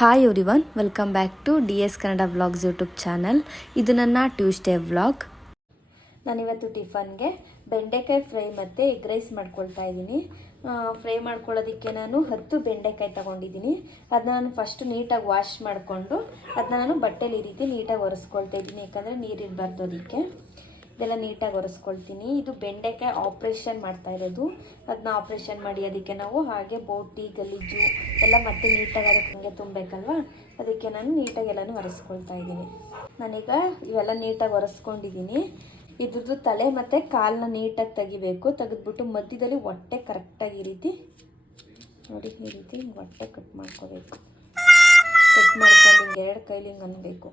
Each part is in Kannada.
Hi everyone welcome back to D S Kannada vlogs YouTube channel ಇದು ನನ್ನ ಟ್ಯೂಸ್ಡೇ ವ್ಲಾಗ್ ನಾನಿವತ್ತು ಟಿಫನ್ಗೆ ಬೆಂಡೆಕಾಯಿ ಫ್ರೈ ಮತ್ತು ಎಗ್ ರೈಸ್ ಮಾಡ್ಕೊಳ್ತಾ ಇದ್ದೀನಿ. ಫ್ರೈ ಮಾಡ್ಕೊಳ್ಳೋದಕ್ಕೆ ನಾನು ಹತ್ತು ಬೆಂಡೆಕಾಯಿ ತಗೊಂಡಿದ್ದೀನಿ. ಅದನ್ನ ನಾನು ಫಸ್ಟ್ ನೀಟಾಗಿ ವಾಶ್ ಮಾಡಿಕೊಂಡು ಅದನ್ನ ನಾನು ಬಟ್ಟೆಲಿ ರೀತಿ ನೀಟಾಗಿ ಒರೆಸ್ಕೊಳ್ತಾ ಇದ್ದೀನಿ. ಯಾಕಂದರೆ ನೀರಿರಬಾರ್ದು ಅದಕ್ಕೆ. ಇದೆಲ್ಲ ನೀಟಾಗಿ ಒರೆಸ್ಕೊಳ್ತೀನಿ. ಇದು ಬೆಂಡೆಕಾಯಿ ಆಪ್ರೇಷನ್ ಮಾಡ್ತಾ ಇರೋದು. ಅದನ್ನ ಆಪ್ರೇಷನ್ ಮಾಡಿ ಅದಕ್ಕೆ ನಾವು ಹಾಗೆ ಬೋಟಿ, ಗಲೀಜು ಎಲ್ಲ ಮತ್ತೆ ನೀಟಾಗಿ ಅದಕ್ಕೆ ಹಂಗೆ ತುಂಬಬೇಕಲ್ವಾ? ಅದಕ್ಕೆ ನಾನು ನೀಟಾಗಿ ಎಲ್ಲನೂ ಒರೆಸ್ಕೊಳ್ತಾ ಇದ್ದೀನಿ. ನಾನೀಗ ಇವೆಲ್ಲ ನೀಟಾಗಿ ಒರೆಸ್ಕೊಂಡಿದ್ದೀನಿ. ಇದ್ರದ್ದು ತಲೆ ಮತ್ತು ಕಾಲನ್ನ ನೀಟಾಗಿ ತೆಗಿಬೇಕು. ತೆಗೆದ್ಬಿಟ್ಟು ಮಧ್ಯದಲ್ಲಿ ಹೊಟ್ಟೆ ಕರೆಕ್ಟಾಗಿ ಈ ರೀತಿ ನೋಡಿ, ಈ ರೀತಿ ಹೊಟ್ಟೆ ಕಟ್ ಮಾಡ್ಕೋಬೇಕು. ಕಟ್ ಮಾಡ್ಕೊಂಡು ಹಿಂಗೆ ಎರಡು ಕೈಲಿ ಹಿಂಗೆ ಅನ್ಬೇಕು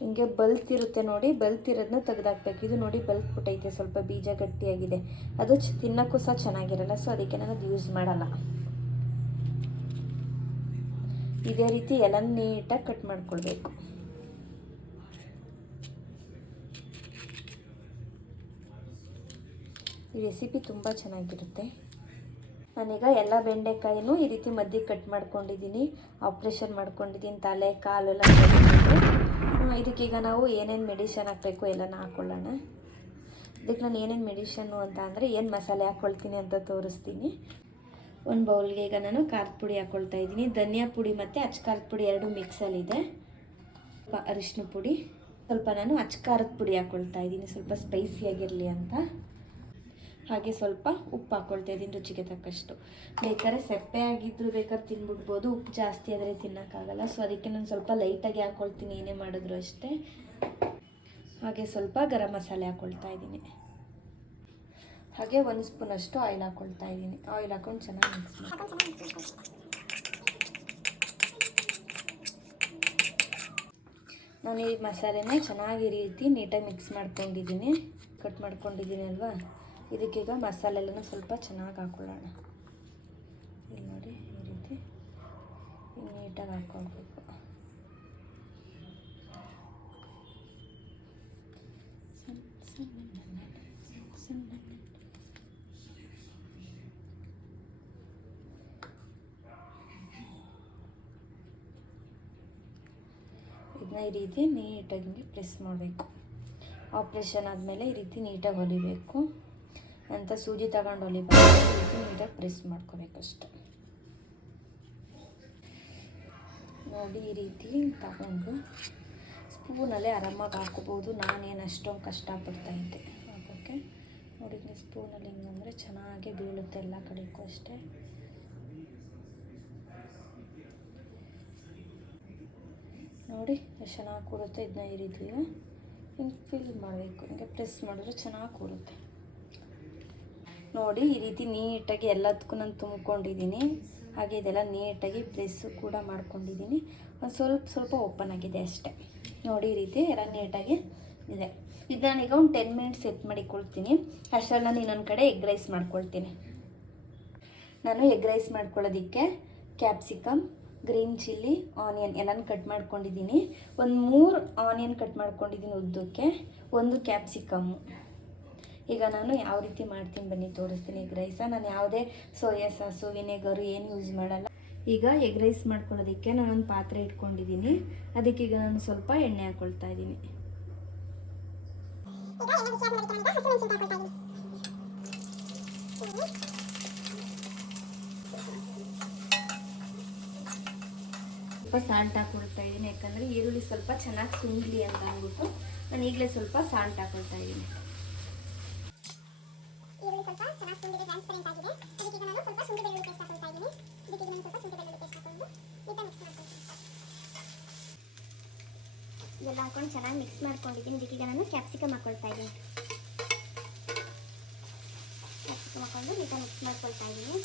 ಹಿಂಗೆ ಬಲ್ತಿರುತ್ತೆ ನೋಡಿ ಬಲ್ತಿರೋದನ್ನ ತೆಗೆದಾಕ್ಬೇಕು. ಇದು ನೋಡಿ ಬಲ್ತ್ಬಿಟ್ಟೈತೆ, ಸ್ವಲ್ಪ ಬೀಜ ಗಟ್ಟಿಯಾಗಿದೆ. ಅದು ತಿನ್ನೋಕ್ಕೂ ಸಹ ಚೆನ್ನಾಗಿರಲ್ಲ ಸೊ ಅದಕ್ಕೆ ನಾನು ಅದು ಯೂಸ್ ಮಾಡಲ್ಲ. ಇದೇ ರೀತಿ ಎಲ್ಲ ನೀಟಾಗಿ ಕಟ್ ಮಾಡ್ಕೊಳ್ಬೇಕು. ಈ ರೆಸಿಪಿ ತುಂಬ ಚೆನ್ನಾಗಿರುತ್ತೆ. ನಾನೀಗ ಎಲ್ಲ ಬೆಂಡೆಕಾಯಿನೂ ಈ ರೀತಿ ಮಧ್ಯೆ ಕಟ್ ಮಾಡ್ಕೊಂಡಿದ್ದೀನಿ. ಆಪ್ರೇಷನ್ ಮಾಡ್ಕೊಂಡಿದ್ದೀನಿ, ತಲೆ, ಕಾಲೆಲ್ಲ ಇದಕ್ಕೀಗ ನಾವು ಏನೇನು ಮೆಡಿಷನ್ ಹಾಕಬೇಕು ಎಲ್ಲನ ಹಾಕ್ಕೊಳ್ಳೋಣ ಇದಕ್ಕೆ ನಾನು ಏನೇನು ಮೆಡಿಷನ್ನು ಅಂತ ಅಂದರೆ ಏನು ಮಸಾಲೆ ಹಾಕ್ಕೊಳ್ತೀನಿ ಅಂತ ತೋರಿಸ್ತೀನಿ. ಒಂದು ಬೌಲ್ಗೆ ಈಗ ನಾನು ಖಾರದ ಪುಡಿ ಹಾಕ್ಕೊಳ್ತಾ ಇದ್ದೀನಿ. ಧನಿಯಾ ಪುಡಿ ಮತ್ತು ಅಚ್ಚ ಖಾರದ ಪುಡಿ ಎರಡು ಮಿಕ್ಸಲ್ಲಿದೆ ಅರಿಶಿನ ಪುಡಿ. ಸ್ವಲ್ಪ ನಾನು ಅಚ್ಚ ಖಾರದ ಪುಡಿ ಹಾಕ್ಕೊಳ್ತಾ ಇದ್ದೀನಿ. ಸ್ವಲ್ಪ ಸ್ಪೈಸಿಯಾಗಿರಲಿ ಅಂತ. ಹಾಗೆ ಸ್ವಲ್ಪ ಉಪ್ಪು ಹಾಕ್ಕೊಳ್ತಾ ಇದ್ದೀನಿ, ರುಚಿಗೆ ತಕ್ಕಷ್ಟು. ಬೇಕಾದ್ರೆ ಸೆಪ್ಪೆ ಆಗಿದ್ರು ಬೇಕಾದ್ರೆ ತಿನ್ಬಿಡ್ಬೋದು. ಉಪ್ಪು ಜಾಸ್ತಿ ಆದರೆ ತಿನ್ನೋಕ್ಕಾಗಲ್ಲ. ಸೊ ಅದಕ್ಕೆ ನಾನು ಸ್ವಲ್ಪ ಲೈಟಾಗಿ ಹಾಕ್ಕೊಳ್ತೀನಿ ಏನೇ ಮಾಡಿದ್ರು ಅಷ್ಟೇ. ಹಾಗೆ ಸ್ವಲ್ಪ ಗರಂ ಮಸಾಲೆ ಹಾಕ್ಕೊಳ್ತಾ ಇದ್ದೀನಿ. ಹಾಗೆ ಒಂದು ಸ್ಪೂನಷ್ಟು ಆಯಿಲ್ ಹಾಕ್ಕೊಳ್ತಾ ಇದ್ದೀನಿ. ಆಯಿಲ್ ಹಾಕೊಂಡು ಚೆನ್ನಾಗಿ ಮಿಕ್ಸ್ ನಾನು ಈ ಮಸಾಲೆನ ಚೆನ್ನಾಗಿ ರೀತಿ ನೀಟಾಗಿ ಮಿಕ್ಸ್ ಮಾಡ್ಕೊಂಡಿದ್ದೀನಿ. ಕಟ್ ಮಾಡ್ಕೊಂಡಿದ್ದೀನಿ ಅಲ್ವಾ? ಇದಕ್ಕೀಗ ಮಸಾಲೆ ಎಲ್ಲನೂ ಸ್ವಲ್ಪ ಚೆನ್ನಾಗಿ ಹಾಕ್ಕೊಳ್ಳೋಣ ಇಲ್ಲಿ ನೋಡಿ, ಈ ರೀತಿ ನೀಟಾಗಿ ಹಾಕ್ಕೊಳ್ಬೇಕು ಇದನ್ನ ಈ ರೀತಿ ನೀಟಾಗಿ ಪ್ರೆಸ್ ಮಾಡಬೇಕು. ಆಪ್ರೇಷನ್ ಆದಮೇಲೆ ಈ ರೀತಿ ನೀಟಾಗಿ ಹೊಲಿಬೇಕು. ಅಂತ ಸೂಜಿ ತಗೊಂಡು ಅಲ್ಲಿ ನೀಟಾಗಿ ಪ್ರೆಸ್ ಮಾಡ್ಕೋಬೇಕಷ್ಟೆ. ನೋಡಿ ಈ ರೀತಿ ತಗೊಂಡು ಸ್ಪೂನಲ್ಲೇ ಆರಾಮಾಗಿ ಹಾಕೋಬೋದು. ನಾನೇನು ಅಷ್ಟೊಂದು ಕಷ್ಟಪಡ್ತಾ ಇದ್ದೆ. ಹಾಕೋಕ್ಕೆ ನೋಡಿ ಸ್ಪೂನಲ್ಲಿ ಹಿಂಗಂದರೆ ಚೆನ್ನಾಗಿ ಬೀಳುತ್ತೆ ಎಲ್ಲ ಕಡೆಗೂ ಅಷ್ಟೇ. ನೋಡಿ, ಎಷ್ಟು ಚೆನ್ನಾಗಿ ಕೂರುತ್ತೆ. ಇದನ್ನ ಈ ರೀತಿ ಹಿಂಗೆ ಫಿಲ್ ಮಾಡಬೇಕು. ಹಿಂಗೆ ಪ್ರೆಸ್ ಮಾಡಿದ್ರೆ ಚೆನ್ನಾಗಿ ಕೂರುತ್ತೆ. ನೋಡಿ ಈ ರೀತಿ ನೀಟಾಗಿ ಎಲ್ಲದಕ್ಕೂ ನಾನು ತುಂಬ್ಕೊಂಡಿದ್ದೀನಿ. ಹಾಗೆ ಇದೆಲ್ಲ ನೀಟಾಗಿ ಪ್ರೆಸ್ ಕೂಡ ಮಾಡ್ಕೊಂಡಿದ್ದೀನಿ. ಒಂದು ಸ್ವಲ್ಪ ಸ್ವಲ್ಪ ಓಪನ್ ಆಗಿದೆ ಅಷ್ಟೇ. ನೋಡಿ ಈ ರೀತಿ ಎಲ್ಲ ನೀಟಾಗಿ ಇದೆ. ಇದು ನಾನೀಗ ಒಂದು ಟೆನ್ ಮಿನಿಟ್ಸ್ ಸೆಟ್ ಮಾಡಿಕೊಳ್ತೀನಿ ಅಷ್ಟರಲ್ಲಿ ನಾನು ಇನ್ನೊಂದು ಕಡೆ ಎಗ್ ರೈಸ್ ಮಾಡ್ಕೊಳ್ತೀನಿ. ನಾನು ಎಗ್ ರೈಸ್ ಮಾಡ್ಕೊಳ್ಳೋದಕ್ಕೆ ಕ್ಯಾಪ್ಸಿಕಮ್ ಗ್ರೀನ್ ಚಿಲ್ಲಿ ಆನಿಯನ್ ಎಲ್ಲನೂ ಕಟ್ ಮಾಡ್ಕೊಂಡಿದ್ದೀನಿ. ಒಂದು ಮೂರು ಆನಿಯನ್ ಕಟ್ ಮಾಡ್ಕೊಂಡಿದ್ದೀನಿ ಉದ್ದಕ್ಕೆ. ಒಂದು ಕ್ಯಾಪ್ಸಿಕಮ್ಮು ಈಗ ನಾನು ಯಾವ ರೀತಿ ಮಾಡ್ತೀನಿ ಬನ್ನಿ, ತೋರಿಸ್ತೀನಿ ಎಗ್ ರೈಸ. ನಾನು ಯಾವುದೇ ಸೋಯಾ ಸಾಸು, ವಿನೆಗರು ಏನು ಯೂಸ್ ಮಾಡಲ್ಲ. ಈಗ ಎಗ್ ರೈಸ್ ಮಾಡ್ಕೊಳ್ಳೋದಕ್ಕೆ ನಾನೊಂದು ಪಾತ್ರೆ ಇಟ್ಕೊಂಡಿದ್ದೀನಿ. ಅದಕ್ಕೆ ಈಗ ನಾನು ಸ್ವಲ್ಪ ಎಣ್ಣೆ ಹಾಕ್ಕೊಳ್ತಾ ಇದ್ದೀನಿ. ಸ್ವಲ್ಪ ಸಾಲ್ಟ್ ಹಾಕೊಳ್ತಾ ಇದ್ದೀನಿ. ಯಾಕಂದರೆ ಈರುಳ್ಳಿ ಸ್ವಲ್ಪ ಚೆನ್ನಾಗಿ ಸುಂಡ್ಲಿ ಅಂತ ಅಂದ್ಬಿಟ್ಟು ನಾನು ಈಗಲೇ ಸ್ವಲ್ಪ ಸಾಲ್ಟ್ ಹಾಕೊಳ್ತಾ ಇದ್ದೀನಿ ಈರುಳ್ಳಿ ಸ್ವಲ್ಪ ಚೆನ್ನಾಗಿ ಸುಂಡಿದೆ ಟ್ರಾನ್ಸ್ಪರೆಂಟ್ ಆಗಿದೆ ಅದಕ್ಕೆ ನಾನು ಸ್ವಲ್ಪ ಶುಂಠಿ ಬೆಳ್ಳುಳ್ಳಿ ಪೇಸ್ಟ್ ಹಾಕೊಳ್ತಾ ಇದ್ದೀನಿ ಇದಕ್ಕೆ ನಾನು ಸ್ವಲ್ಪ ಶುಂಠಿ ಬೆಳ್ಳುಳ್ಳಿ ಪೇಸ್ಟ್ ಹಾಕೊಂಡು ನೀಟಾಗಿ ಮಿಕ್ಸ್ ಮಾಡ್ಕೊಳ್ತೀನಿ ಇದೆಲ್ಲ ಹಾಕೊಂಡು ಚೆನ್ನಾಗಿ ಮಿಕ್ಸ್ ಮಾಡ್ಕೊಂಡಿದ್ದೀನಿ. ಇದಕ್ಕೀಗ ನಾನು ಕ್ಯಾಪ್ಸಿಕಮ್ ಹಾಕೊಳ್ತಾ ಇದ್ದೀನಿ. ಕ್ಯಾಪ್ಸಿಕಮ್ ಹಾಕೊಂಡು ನೀಟಾಗಿ ಮಿಕ್ಸ್ ಮಾಡ್ಕೊಳ್ತಾ ಇದ್ದೀನಿ.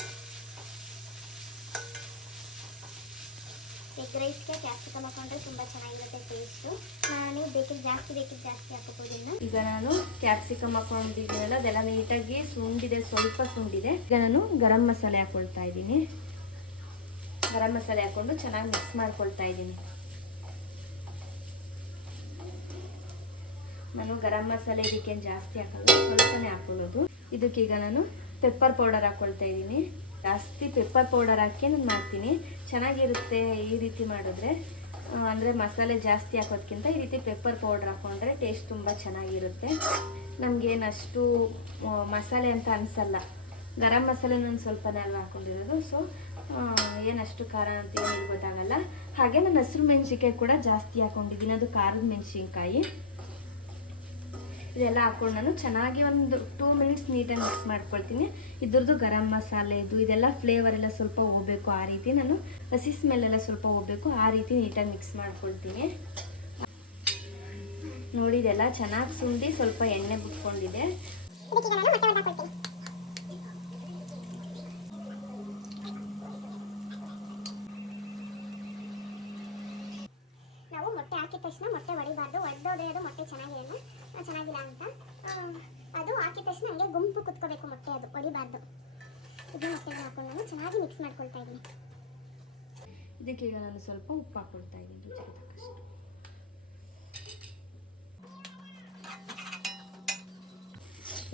ಎಗ್ ರೈಸ್ಗೆ ಕ್ಯಾಪ್ಸಿಕಮ್ ಹಾಕೊಂಡ್ರೆ ತುಂಬ ಚೆನ್ನಾಗಿರುತ್ತೆ ಟೇಸ್ಟು ನಾನು ಬೇಕಿದ್ರೆ ಜಾಸ್ತಿ ಬೇಕಿದ್ರೆ ಜಾಸ್ತಿ ಹಾಕೋಬೋದು ಇನ್ನು. ಈಗ ನಾನು ಕ್ಯಾಪ್ಸಿಕಮ್ ಹಾಕೊಂಡಿದ್ದೀನಲ್ಲ ಅದೆಲ್ಲ ನೀಟಾಗಿ ಸುಂಡಿದೆ, ಸ್ವಲ್ಪ ಸುಂಡಿದೆ. ಈಗ ನಾನು ಗರಂ ಮಸಾಲೆ ಹಾಕೊಳ್ತಾ ಇದ್ದೀನಿ. ಗರಂ ಮಸಾಲೆ ಹಾಕೊಂಡು ಚೆನ್ನಾಗಿ ಮಿಕ್ಸ್ ಮಾಡ್ಕೊಳ್ತಾ ಇದ್ದೀನಿ. ನಾನು ಗರಂ ಮಸಾಲೆ ಇದಕ್ಕೇನು ಜಾಸ್ತಿ ಹಾಕಲ್ಲ, ಸ್ವಲ್ಪನೇ ಹಾಕೊಳ್ಳೋದು. ಇದಕ್ಕೀಗ ನಾನು ಪೆಪ್ಪರ್ ಪೌಡರ್ ಹಾಕ್ಕೊಳ್ತಾ ಇದ್ದೀನಿ. ಜಾಸ್ತಿ ಪೆಪ್ಪರ್ ಪೌಡರ್ ಹಾಕಿ ನಾನು ಮಾಡ್ತೀನಿ. ಚೆನ್ನಾಗಿರುತ್ತೆ ಈ ರೀತಿ ಮಾಡಿದ್ರೆ. ಅಂದರೆ ಮಸಾಲೆ ಜಾಸ್ತಿ ಹಾಕೋದ್ಕಿಂತ ಈ ರೀತಿ ಪೆಪ್ಪರ್ ಪೌಡರ್ ಹಾಕೊಂಡ್ರೆ ಟೇಸ್ಟ್ ತುಂಬ ಚೆನ್ನಾಗಿರುತ್ತೆ. ನಮಗೇನಷ್ಟು ಮಸಾಲೆ ಅಂತ ಅನಿಸಲ್ಲ. ಗರಂ ಮಸಾಲೆ ನಾನು ಸ್ವಲ್ಪನೇ ಅಲ್ಲ ಹಾಕೊಂಡಿರೋದು. ಸೊ ಏನಷ್ಟು ಖಾರ ಅಂತ ಏನು ಗೊತ್ತಾಗಲ್ಲ. ಹಾಗೆ ನಾನು ಹಸಿರು ಮೆಣಸಿನ್ಕಾಯಿ ಕೂಡ ಜಾಸ್ತಿ ಹಾಕ್ಕೊಂಡಿದ್ದೀನಿ ಅದು ಖಾರದ ಮೆಣಸಿನ್ಕಾಯಿ. ಇದೆಲ್ಲ ಹಾಕೊಂಡು ನಾನು ಚೆನ್ನಾಗಿ ಒಂದು ಟೂ ಮಿನಿಟ್ಸ್ ನೀಟಾಗಿ ಮಿಕ್ಸ್ ಮಾಡ್ಕೊಳ್ತೀನಿ. ಇದ್ರದ್ದು ಗರಂ ಮಸಾಲೆ, ಇದು ಇದೆಲ್ಲ ಫ್ಲೇವರ್ ಎಲ್ಲ ಸ್ವಲ್ಪ ಹೋಗ್ಬೇಕು ಆ ರೀತಿ. ನಾನು ಹಸಿ ಸ್ಮೆಲ್ ಎಲ್ಲ ಸ್ವಲ್ಪ ಹೋಗ್ಬೇಕು, ಆ ರೀತಿ ನೀಟಾಗಿ ಮಿಕ್ಸ್ ಮಾಡ್ಕೊಳ್ತೀನಿ. ನೋಡಿ, ಇದೆಲ್ಲ ಚೆನ್ನಾಗಿ ಸುಂದಿ ಸ್ವಲ್ಪ ಎಣ್ಣೆ ಬಿಟ್ಕೊಂಡಿದೆ ಇದಕ್ಕೀಗ ನಾನು ಮೊಟ್ಟೆ ಹೊಡೆದಾಕೊಳ್ತೀನಿ ನಾವು ಮೊಟ್ಟೆ ಹಾಕಿದ ತಕ್ಷಣ ಮೊಟ್ಟೆ ಒಡಿಬಾರ್ದು, ಒಡೆದೋದ್ರೆ ಅದು ಮೊಟ್ಟೆ ಚೆನ್ನಾಗಿರಲ್ಲ ಚೆನ್ನಾಗಿಲ್ಲ ಅಂತ. ಅದು ಹಾಕಿದ ತಕ್ಷಣ ಹಂಗೆ ಗುಂಪು ಕುತ್ಕೋಬೇಕು ಮೊಟ್ಟೆ ಅದು, ಒಡಿಬಾರ್ದು. ಇದು ಮೊಟ್ಟೆಗೆ ಹಾಕೊಂಡು ನಾನು ಚೆನ್ನಾಗಿ ಮಿಕ್ಸ್ ಮಾಡ್ಕೊಳ್ತಾ ಇದ್ದೀನಿ. ಇದಕ್ಕೆ ಈಗ ನಾನು ಸ್ವಲ್ಪ ಉಪ್ಪು ಹಾಕ್ಕೊಳ್ತಾ ಇದ್ದೀನಿ, ರುಚಿಗೆ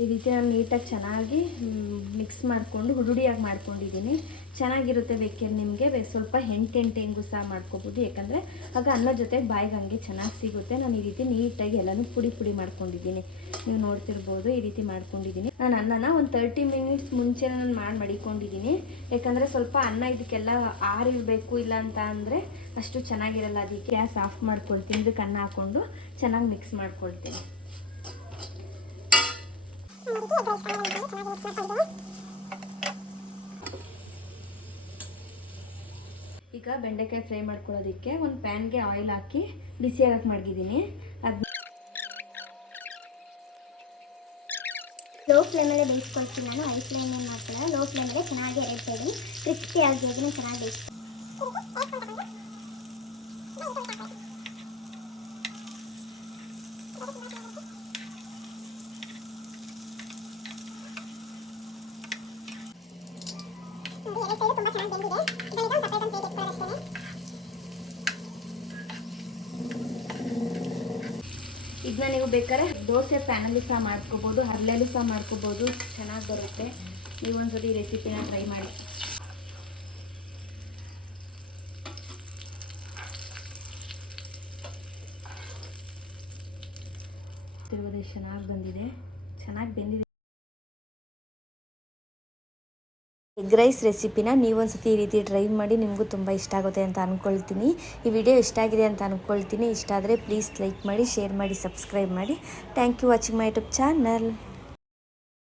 ಈ ರೀತಿ ನಾನು ನೀಟಾಗಿ ಚೆನ್ನಾಗಿ ಮಿಕ್ಸ್ ಮಾಡಿಕೊಂಡು ಹುಡುಡಿಯಾಗಿ ಮಾಡ್ಕೊಂಡಿದ್ದೀನಿ. ಚೆನ್ನಾಗಿರುತ್ತೆ ಬೇಕಿದ್ರೆ ನಿಮಗೆ. ಸ್ವಲ್ಪ ಹೆಂಟೆಂಟೆಂಗು ಹೆಂಟು ಸಹ ಮಾಡ್ಕೋಬೋದು. ಯಾಕಂದರೆ ಆಗ ಅನ್ನ ಜೊತೆಗೆ ಬಾಯಿಗೆ ಹಂಗೆ ಚೆನ್ನಾಗಿ ಸಿಗುತ್ತೆ. ನಾನು ಈ ರೀತಿ ನೀಟಾಗಿ ಎಲ್ಲನೂ ಪುಡಿ ಪುಡಿ ಮಾಡ್ಕೊಂಡಿದ್ದೀನಿ. ನೀವು ನೋಡ್ತಿರ್ಬೋದು ಈ ರೀತಿ ಮಾಡ್ಕೊಂಡಿದ್ದೀನಿ. ನಾನು ಅನ್ನನ ಒಂದು ತರ್ಟಿ ಮಿನಿಟ್ಸ್ ಮುಂಚೆ ನಾನು ಮಾಡಿ ಮಡಿಕೊಂಡಿದ್ದೀನಿ. ಯಾಕಂದರೆ ಸ್ವಲ್ಪ ಅನ್ನ ಇದಕ್ಕೆಲ್ಲ ಆರಿರಬೇಕು ಇಲ್ಲ ಅಂತ ಅಂದರೆ ಅಷ್ಟು ಚೆನ್ನಾಗಿರಲ್ಲ. ಅದಕ್ಕೆ ಗ್ಯಾಸ್ ಆಫ್ ಮಾಡ್ಕೊಳ್ತೀನಿ. ಇದಕ್ಕೆ ಅನ್ನ ಹಾಕ್ಕೊಂಡು ಚೆನ್ನಾಗಿ ಮಿಕ್ಸ್ ಮಾಡ್ಕೊಳ್ತೀನಿ. ಈಗ ಬೆಂಡೆಕಾಯಿ ಫ್ರೈ ಮಾಡ್ಕೊಳ್ಳೋದಕ್ಕೆ ಒಂದು ಪ್ಯಾನ್ಗೆ ಆಯಿಲ್ ಹಾಕಿ ಬಿಸಿ ಆಗಕ್ಕೆ ಮಡಗಿದ್ದೀನಿ. ಅದು ಲೋ ಫ್ಲೇಮಲ್ಲೇ ಬೇಯಿಸ್ಕೊಳ್ತೀನಿ ನಾನು, ಹೈ ಫ್ಲೇಮ್ ಏನು ಮಾಡ್ಕೊಳ್ಳಲ್ಲ ಲೋ ಫ್ಲೇಮಲ್ಲೇ ಚೆನ್ನಾಗಿ ಎರಡು ಸೈಡಿ ಕ್ರಿಸ್ಪಿ ಆಗಿ ಚೆನ್ನಾಗಿ ಬೇಯಿಸ್ತೀನಿ ಇದನ್ನ ನೀವು ಬೇಕಾದ್ರೆ ದೋಸೆ ಪ್ಯಾನಲ್ಲಿ ಸಹ ಮಾಡ್ಕೋಬೋದು ಹರಳೆಲ್ಲೂ ಸಹ ಮಾಡ್ಕೋಬೋದು, ಚೆನ್ನಾಗಿ ಬರುತ್ತೆ. ನೀವು ಒಂದ್ಸತಿ ರೆಸಿಪಿನ ಟ್ರೈ ಮಾಡಿ. ಚೆನ್ನಾಗಿ ಬಂದಿದೆ. ಚೆನ್ನಾಗಿ ಬೆಂದಿದೆ. ಎಗ್ ರೈಸ್ ರೆಸಿಪಿನ ನೀವೊಂದ್ಸತಿ ಈ ರೀತಿ ಟ್ರೈ ಮಾಡಿ ನಿಮಗೂ ತುಂಬ ಇಷ್ಟ ಆಗುತ್ತೆ ಅಂತ ಅಂದ್ಕೊಳ್ತೀನಿ ಈ ವಿಡಿಯೋ ಇಷ್ಟ ಆಗಿದೆ ಅಂತ ಅಂದ್ಕೊಳ್ತೀನಿ ಇಷ್ಟ ಆದರೆ ಪ್ಲೀಸ್ ಲೈಕ್ ಮಾಡಿ, ಶೇರ್ ಮಾಡಿ, ಸಬ್ಸ್ಕ್ರೈಬ್ ಮಾಡಿ. Thank you watching my YouTube channel.